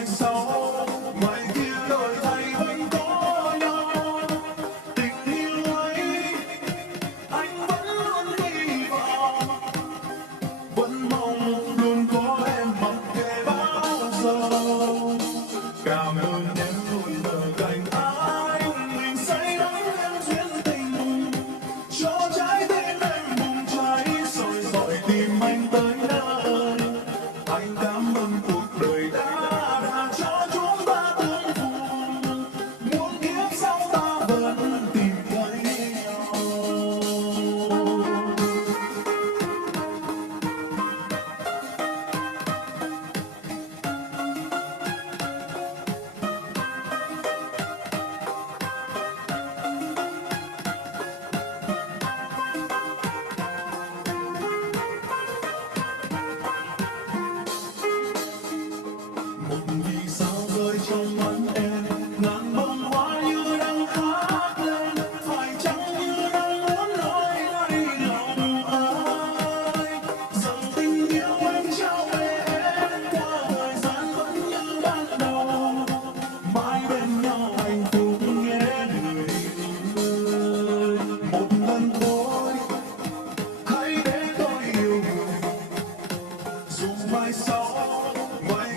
mai sau ngoài kia đổi thay vẫn có nhau, tình yêu ấy anh vẫn luôn hy vọng, vẫn mong luôn có em mặc kệ bao giờ. Cảm ơn em luôn ở cạnh anh, mình say đắm em duyên tình, cho trái tim em bùng cháy sôi sỏi tìm anh tới nơi. Anh cảm ơn cuộc đời đã cho chúng ta tương phùng, muôn kiếp sau ta vẫn tìm thấy nhau. Một vì sao rơi trong mắt em, ngàn bông hoa như đang hát lên, phải chăng như đang muốn nói lấy lòng ai, rằng tình yêu em trao về em qua thời gian vẫn như ban đầu, mãi bên nhau hạnh phúc nhé người ơi. Một lần thôi hãy để tôi yêu người, dù mai sau ngoài